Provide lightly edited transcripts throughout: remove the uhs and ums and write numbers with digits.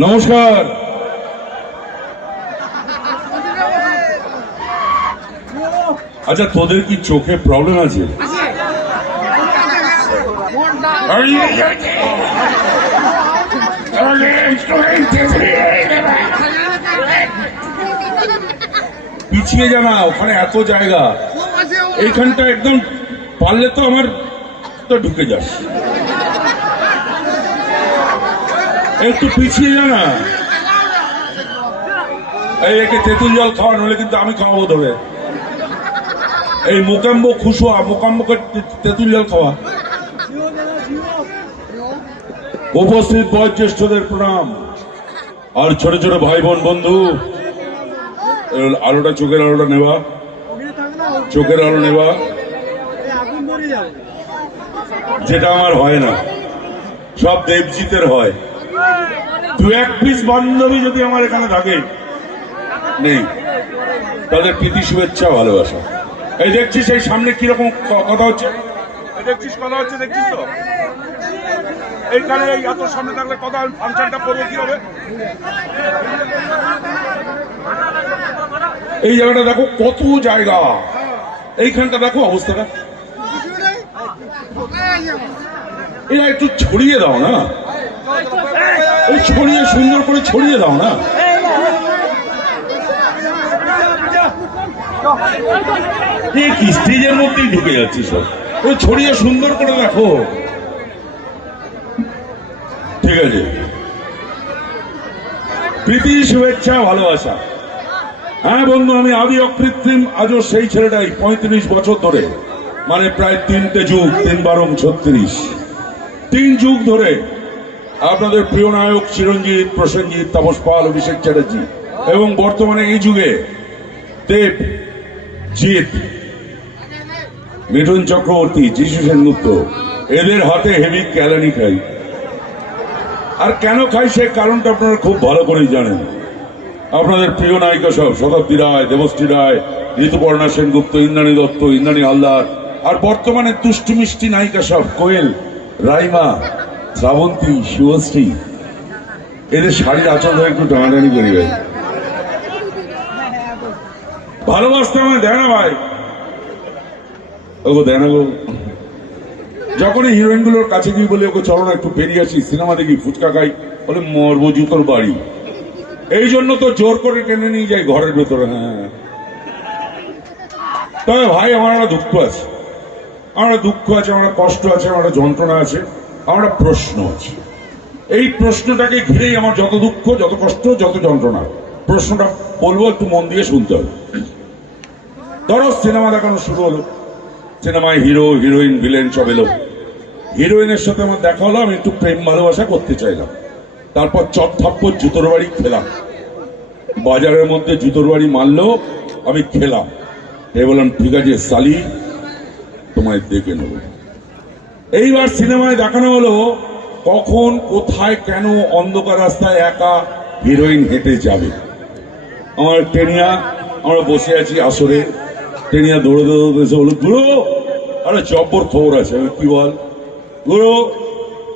নমস্কার। আচ্ছা, তোদের কি চোখে প্রবলেম আছে? পিছিয়ে জানা, ওখানে এত জায়গা, এইখানটা একদম পারলে তো আমার তো ঢুকে যাস, একটু পিছিয়ে জানা। এই একে তেঁতুল জল খাওয়া, নইলে কিন্তু আমি খাওয়াবো ধরে। এই মোকাম্বো খুশুয়া, মোকাম্বোকে তেঁতুল জল খাওয়া। উপস্থিত বয়োজ্যেষ্ঠদের প্রণাম, আর ছোট ছোট ভাই বোন বন্ধু, আলোটা, চোখের আলোটা নেবা, চোখের আলো নেবা, যেটা আমার হয় না, সব দেবজিতের হয়। দু এক পিস বান্ধবী যদি আমার এখানে থাকে, নেই, তাদের প্রীতি শুভেচ্ছা ভালোবাসা। এই দেখছিস এই সামনে কিরকম কথা হচ্ছে, দেখছিস কথা হচ্ছে, দেখছিস তো এইখানে এই এত সামনে থাকলে কথা, ফাংশনটা করবো কি হবে। এই জায়গাটা দেখো কত জায়গা, এইখানটা দেখো অবস্থাটা। এরা একটু ছড়িয়ে দাও না, এই ছড়িয়ে সুন্দর করে ছড়িয়ে দাও না। কি স্টেজের মধ্যেই ঢুকে যাচ্ছি সব, ওই ছড়িয়ে সুন্দর করে দেখো। ঠিক আছে, প্রীতি শুভেচ্ছা ভালোবাসা। হ্যাঁ বন্ধু, আমি আদি অকৃত্রিম আজও সেই ছেলেটাই, 35 বছর ধরে, মানে প্রায় 3টে যুগ, 3 বারং 36, 3 যুগ ধরে আপনাদের প্রিয় নায়ক চিরঞ্জিত, প্রসেনজিৎ, তাপস পাল, অভিষেক চ্যাটার্জি, এবং বর্তমানে এই যুগে দেব, জিৎ, মিঠুন চক্রবর্তী, যিশু সেনগুপ্ত, এদের হাতে হেভি ক্যালানি খাই। আর কেন খাই সে কারণটা আপনারা খুব ভালো করেই জানেন। আপনাদের প্রিয় নায়িকা সব, শতাব্দী রায়, দেবশ্রী রায়, ঋতুপর্ণা সেনগুপ্ত, ইন্দ্রাণী দত্ত, ইন্দ্রাণী হালদার, আর বর্তমানে দুষ্টু মিষ্টি নায়িকা সব, কোয়েল, রাইমা, শ্রাবন্তী, শুভশ্রী, এদের শাড়ির আঁচল ধরে একটু টানাটানি করি ভাই। ভালোবাসতে আমায় দেয় না ভাই, ওগো দেয় না গো। যখনই হিরোইন গুলোর কাছে গিয়ে বলে ওকে চলো না একটু বেরিয়ে আসি, সিনেমা দেখি, ফুচকা খাই, বলে মরবো জুতোর বাড়ি। এই জন্য তো জোর করে টেনে নিয়ে যাই ঘরের ভেতরে। হ্যাঁ, তবে ভাই আমার একটা দুঃখ আছে, আমার দুঃখ আছে, আমার কষ্ট আছে, আমার যন্ত্রণা আছে, আমার প্রশ্ন আছে। এই প্রশ্নটাকে ঘিরেই আমার যত দুঃখ, যত কষ্ট, যত যন্ত্রণা। প্রশ্নটা বলবো, একটু মন দিয়ে শুনতে হবে। ধরো সিনেমা দেখানো শুরু হলো, সিনেমায় হিরো হিরোইন ভিলেন সব এলো, হিরোইনের সাথে আমার দেখা হলো, আমি একটু প্রেম ভালোবাসা করতে চাইলাম, তারপর চট থাপ্পড় জুতোর বাড়ি খেলাম, বাজারের মধ্যে জুতোর বাড়ি মারলো, আমি খেলাম, এ বললাম ঠিক আছে সালি তোমায় দেখে নেব। এইবার সিনেমায় দেখানো হলো কখন, কোথায়, কেন অন্ধকার রাস্তায় একা হিরোইন হেঁটে যাবে। আমার টেনিয়া, আমরা বসে আছি আসরে, টেনিয়া দৌড়ে দৌড়ে এসে বলল, গুরু আরে জব্বর খবর আছে। আমি কি বল? গুরু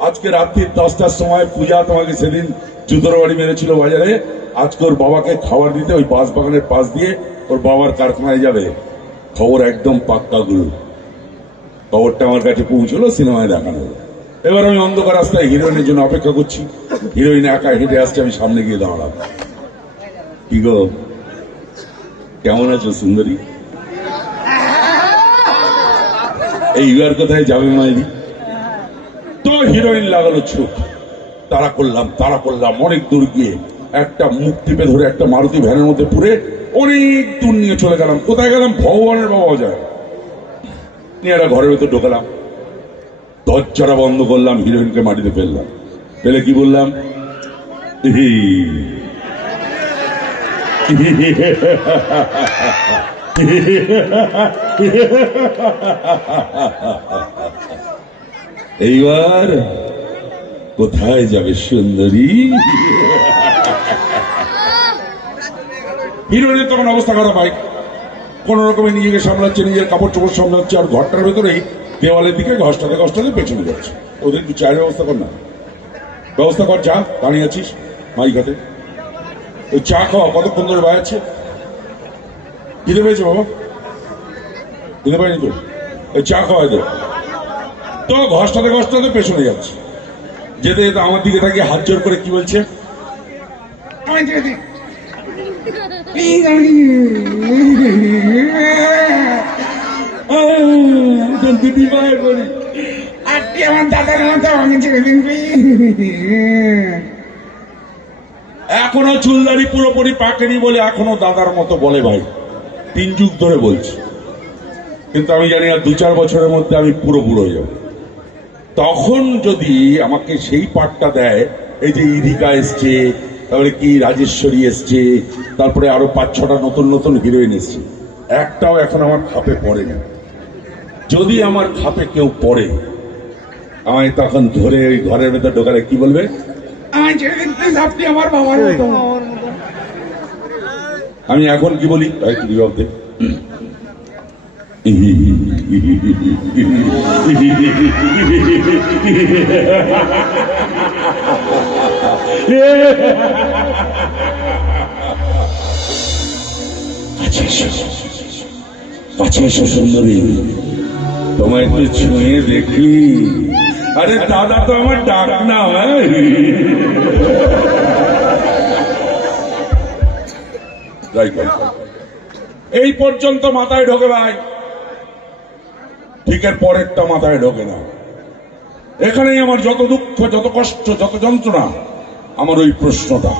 আজকে রাত্রি 10টার সময় পূজা তোমাকে সেদিন জুতোর বাড়ি মেরেছিল বাজারে, আজকে ওর বাবাকে খাবার দিতে ওই বাঁশ বাগানের পাশ দিয়ে ওর বাবার কারখানায় যাবে। খবর একদম পাক্কা গুরু। খবরটা আমার কাছে পৌঁছলো, সিনেমায় দেখানো হলো। এবার আমি অন্ধকার রাস্তায় হিরোইনের জন্য অপেক্ষা করছি, হিরোইন একা হেঁটে আসছে, আমি সামনে গিয়ে দাঁড়ালাম। কি গো কেমন আছো সুন্দরী? এইবার কোথায় যাবে মাইরি? তো হিরোইন লাগালো চোখ, তাড়া করলাম অনেক দূর গিয়ে একটা মুখ টিপে ধরে একটা মারুতি ভ্যানের মধ্যে পুরে অনেক দূর নিয়ে চলে গেলাম। কোথায় গেলাম? ভগবানের বাবা যায় নিয়ে একটা ঘরের ভেতর ঢোকালাম, দরজাটা বন্ধ করলাম, হিরোইনকে মাটিতে ফেললাম, ফেলে কি বললাম, এইবার কোথায় যাবে সুন্দরী? হিরোইনের তখন অবস্থা খারাপ হয়, কোন রকমে নিজেকে সামলাচ্ছে, নিজের কাপড় চোপড় সামলাচ্ছে, আর ঘরটার ভেতরেই দেওয়ালের দিকে ঘষ্টাতে পেছনে যাচ্ছে। ওদের একটু চায়ের ব্যবস্থা কর না, ব্যবস্থা কর, যা দাঁড়িয়ে আছিস। মাই ঘাটে। ওই চা খাওয়া কতক্ষণ ধরে বাজাচ্ছে? খিদে পেয়েছে বাবা? খিদে পাইনি তো? ওই চা খাওয়াই তো। তো ঘষটাতে ঘষটাতে পেছনে যাচ্ছে, যেতে যেতে আমার দিকে তাকিয়ে হাত জোর করে কি বলছে, আমার দাদার মতো আমাকে ছেড়ে দিন। এখনো চুলদারি পুরোপুরি পাকেনি বলে এখনো দাদার মতো বলে ভাই, 3 যুগ ধরে বলছি। কিন্তু আমি জানি আর 2-4 বছরের মধ্যে আমি পুরো বুড়ো হয়ে যাব। তখন যদি আমাকে সেই পাঠটা দেয়, এই যে ইরিকা এসছে, তারপরে কি রাজেশ্বরী এসছে, তারপরে আরো 5-6টা নতুন নতুন হিরোইন এসছে, একটাও এখন আমার খাপে পড়ে না। যদি আমার খাপে কেউ পড়ে, আমায় তখন ধরে ওই ঘরের ভেতর ঢোকালে কি বলবে, আমায় ছেড়ে দিন প্লিজ, আপনি আমার বাবার মতো। আমি এখন কি বলি, বিভক্তি কাছে এসো সুন্দরী, তোমায় একটু ছুঁয়ে দেখি। আরে দাদা তো আমার ডাক না। এই পর্যন্ত মাথায় ঢোকে ভাই, ঠিক এর পরেরটা মাথায় ঢোকে না। এখানেই আমার যত দুঃখ, যত কষ্ট, যত যন্ত্রণা, আমার ওই প্রশ্নটা,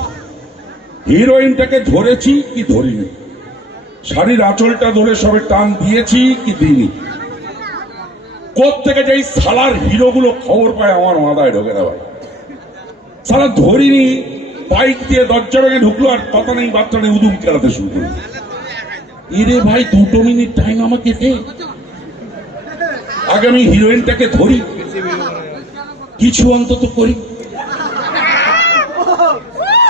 হিরোইনটাকে ধরেছি কি ধরিনি, শাড়ির আঁচলটা ধরে সবে টান দিয়েছি কি দিইনি, কোত্থেকে যে এই সালার হিরোগুলো খবর পায় আমার মাথায় ঢোকে না ভাই। সালা ধরিনি, বাইক দিয়ে দরজা ভেঙে ঢুকলো, আর কথা নেই বাচ্চা নেই, উদুম খেলাতে শুরু করলো। এরে ভাই 2 মিনিট টাইম আমাকে দে, আগে আমি হিরোইনটাকে ধরি, কিছু অন্তত করি।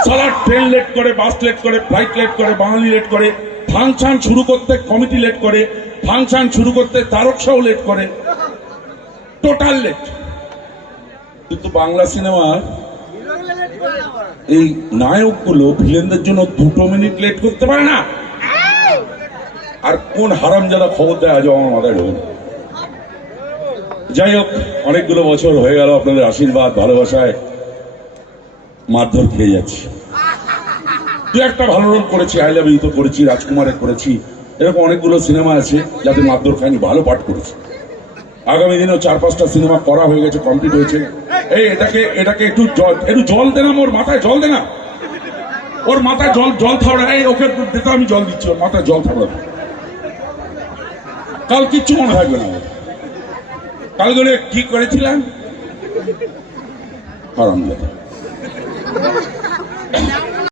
সালা ট্রেন লেট করে, বাস লেট করে, ফ্লাইট লেট করে, বাঙালি লেট করে, ফাংশন শুরু করতে কমিটি লেট করে, ফাংশন শুরু করতে তারক শাহ লেট করে, টোটাল লেট। কিন্তু বাংলা সিনেমার এই নায়কগুলো ভিলেনদের জন্য 2 মিনিট লেট করতে পারে না। আর কোন হারামজাদা খবর দেয় আজ আমার মাথায় ঢোকে। যাই হোক, অনেকগুলো বছর হয়ে গেল আপনাদের আশীর্বাদ ভালোবাসায় মারধর খেয়ে যাচ্ছি। 2-1টা ভালো রোল করেছি, আই লাভ ইউ তো করেছি, রাজকুমারে করেছি, এরকম অনেকগুলো সিনেমা আছে যাতে মারধর খায়নি, ভালো পাঠ করেছি। আগামী দিনেও 4-5টা সিনেমা করা হয়ে গেছে, কমপ্লিট হয়েছে। এই এটাকে একটু জল দে না, ওর মাথায় জল দে না, ওর মাথায় জল থাওড়া। এই ওকে দিতে আমি জল দিচ্ছি, ওর মাথায় জল থাওড়া। কাল কিচ্ছু মনে থাকবে না। কাল ধরে কি করেছিলাম, হারামজাদা।